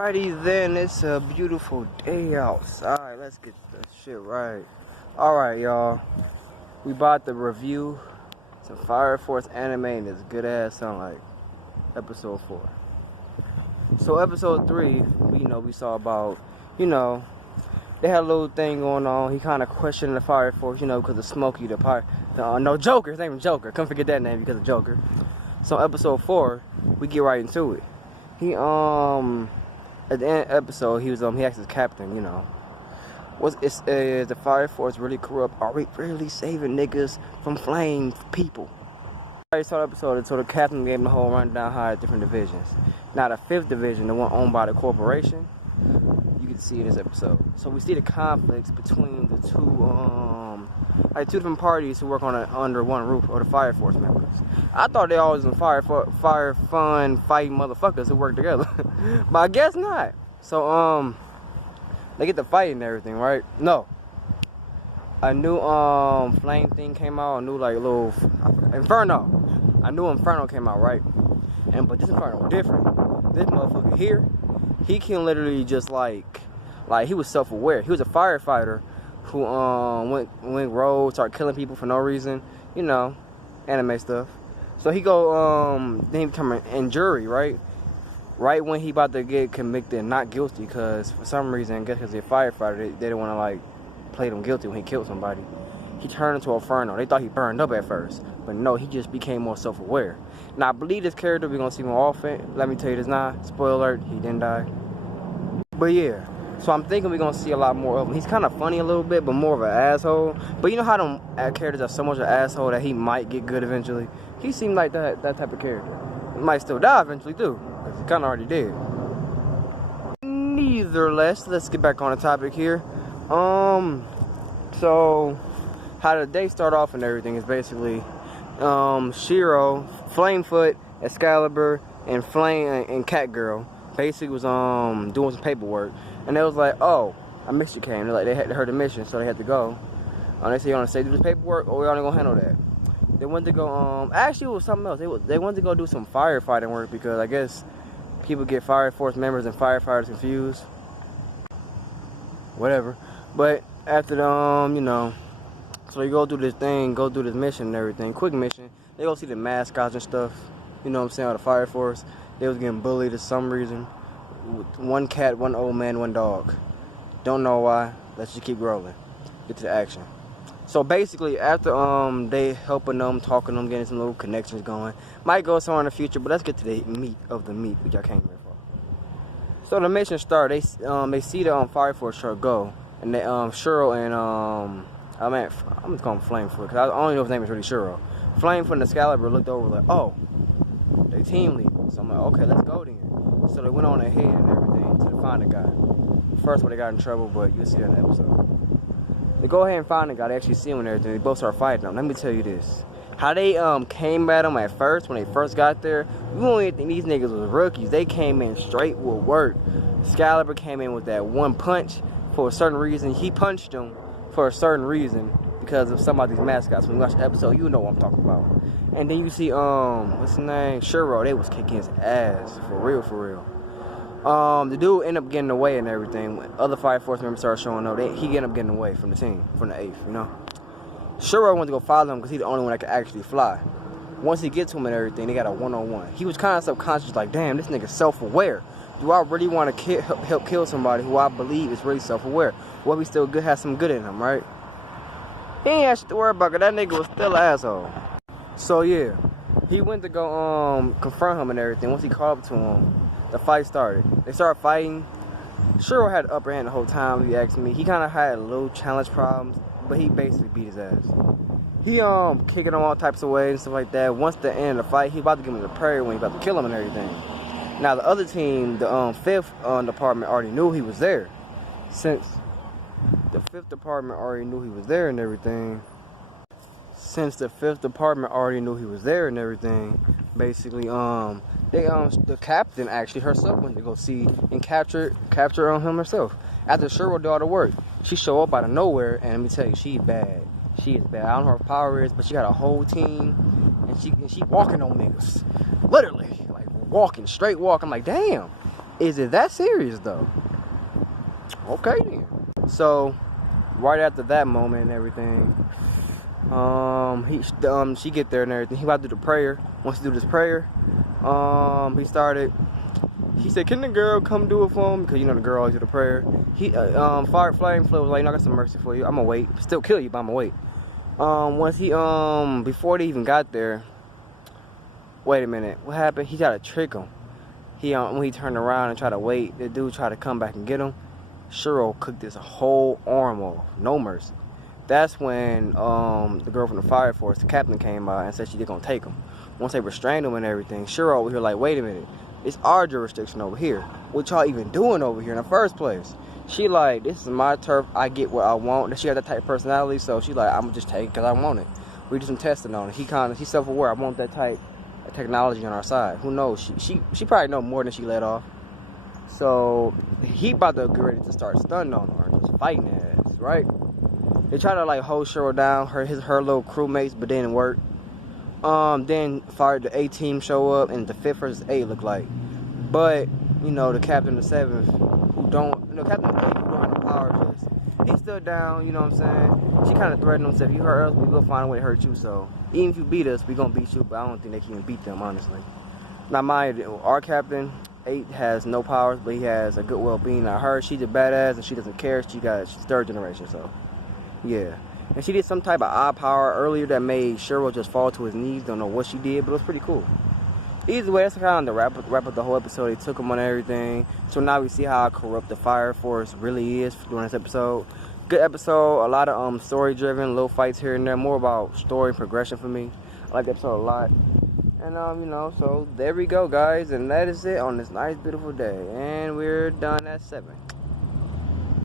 Alrighty then, it's a beautiful day outside. Let's get this shit right. Alright, y'all. We about to review some Fire Force anime and this good ass Sunlight. Episode 4. So episode 3, we saw about, they had a little thing going on. He kind of questioned the Fire Force, because of Smokey, Joker. His name is Joker. Couldn't forget that name because of Joker. So episode 4, we get right into it. He at the end of the episode, he asked his captain, is the Fire Force really corrupt? Are we really saving niggas from flame people? I saw the episode, so the captain gave him the whole rundown how different divisions. Now the 5th division, the one owned by the corporation, you can see in this episode. So we see the conflicts between the two different parties who work under one roof, or the Fire Force members. I thought they always was fire fun fighting motherfuckers who work together, but I guess not. So they get to fight and everything, right? No, a new flame thing came out. A new little Inferno. A new Inferno came out, right? But this Inferno different. This motherfucker here, he can literally just like he was self-aware. He was a firefighter who went rogue, started killing people for no reason, anime stuff. So he go then he become an jury, right when he about to get convicted, not guilty, because for some reason, I guess because he's a firefighter, they didn't want to play him guilty when he killed somebody. He turned into a Inferno. They thought he burned up at first, but no, he just became more self-aware. Now I believe this character we're gonna see more often. Let me tell you this now, spoiler alert, he didn't die. But yeah, so I'm thinking we're gonna see a lot more of him. He's kind of funny a little bit, but more of an asshole. But you know how them characters are so much of an asshole that he might get good eventually? He seemed like that type of character. He might still die eventually too, because he kind of already did. Nevertheless, let's get back on the topic here. So how the day start off and everything is basically Shiro, Flamefoot, Excalibur, and Catgirl basically was doing some paperwork, and they was like, oh, a mission came. They heard the mission, so they had to go. They said, you want to stay do this paperwork, or we only gonna handle that. They went to go actually it was something else. They went to go do some firefighting work, because I guess people get Fire Force members and firefighters confused. Whatever. But after so you go do this mission and everything, quick mission. They go see the mascots and stuff, all the Fire Force. They was getting bullied for some reason. One cat, one old man, one dog. Don't know why. Let's just keep rolling. Get to the action. So basically, after they helping them, talking to them, getting some little connections going, might go somewhere in the future. But let's get to the meat of the meat, which I came here for. So the mission start. They see the Fire Force truck go, and they Shiro and I'm just calling him Flamefoot, because I only know his name is really Shiro. Flamefoot and Excalibur looked over like, oh, they team lead. So I'm like, okay, let's go then. So they went on ahead and everything to find the guy. First one they got in trouble, but you'll see that in the episode. They go ahead and find the guy. They actually see him and everything. They both start fighting him. Let me tell you this. How they came at him at first, when they first got there, we don't even think these niggas was rookies. They came in straight with work. Excalibur came in with that one punch for a certain reason. He punched him for a certain reason because of some of these mascots. When you watch the episode, you know what I'm talking about. And then you see what's his name, Shiro. They was kicking his ass for real. The dude ended up getting away and everything. When other Fire Force members started showing up, he ended up getting away from the team, from the 8th. Shiro wanted to go follow him because he's the only one that could actually fly. Once he gets to him and everything, they got a one-on-one. He was kind of subconscious, like, damn, this nigga's self-aware. Do I really want to help kill somebody who I believe is really self-aware? Well, he still has some good in him, right? He ain't actually to worry about it. That nigga was still an asshole. So yeah, he went to go confront him and everything. Once he called up to him, the fight started. They started fighting. Shiro had the upper hand the whole time. He asked me. He kind of had little challenge problems, but he basically beat his ass. He kicking him all types of ways and stuff like that. Once the end of the fight, he about to give him the prayer when he about to kill him and everything. Now the other team, the 5th department, already knew he was there. Since the 5th department already knew he was there and everything. Basically, the captain actually herself went to go see and capture him herself. After Shiro did all the work, she showed up out of nowhere, and let me tell you, she's bad. She is bad. I don't know her power is, but she got a whole team, and she walking on niggas, literally, like walking, straight walk. I'm like, damn. Is it that serious though? Okay then. So right after that moment and everything, she get there and everything. He about to do the prayer. Once he do this prayer, he said, "Can the girl come do it for him?" Because you know the girl always do the prayer. Fire Flame Flow was like, "No, I got some mercy for you. I'm gonna wait. Still kill you, but I'm gonna wait." Once he before they even got there, wait a minute, what happened? He tried to trick him. When he turned around and tried to wait, the dude tried to come back and get him. Shuro cooked his whole arm off, no mercy. That's when the girl from the fire force, the captain, came by and said she did gonna take him. Once they restrained him and everything, Shuro over here like, wait a minute, it's our jurisdiction over here. What y'all even doing over here in the first place? She like, this is my turf, I get what I want. She got that type of personality, so she like, I'm gonna just take it because I want it. We did some testing on it. He's self-aware. I want that type of technology on our side. Who knows? She probably know more than she let off. So he about to get ready to start stunning on her, just fighting her ass, right? They try to like hold Shuro down, her little crewmates, but didn't work. Then the A team show up, and the 5th versus 8 look like. But you know the captain of the 7th, captain of the 8 who don't have no power, he stood down. You know what I'm saying? She kind of threatened him, said, "If you hurt us, we will find a way to hurt you. So even if you beat us, we gonna beat you." But I don't think they can even beat them, honestly. Now mind you, our captain 8 has no powers, but he has a good well-being. Now her, she's a badass and she doesn't care. She's 3rd generation, so yeah. And she did some type of odd power earlier that made Shuro just fall to his knees. Don't know what she did, but it was pretty cool. Either way, that's kind of the wrap up the whole episode. They took him on everything. So now we see how corrupt the Fire Force really is during this episode. Good episode. A lot of story driven, little fights here and there. More about story and progression for me. I like the episode a lot. And so there we go, guys. And that is it on this nice, beautiful day. And we're done at 7.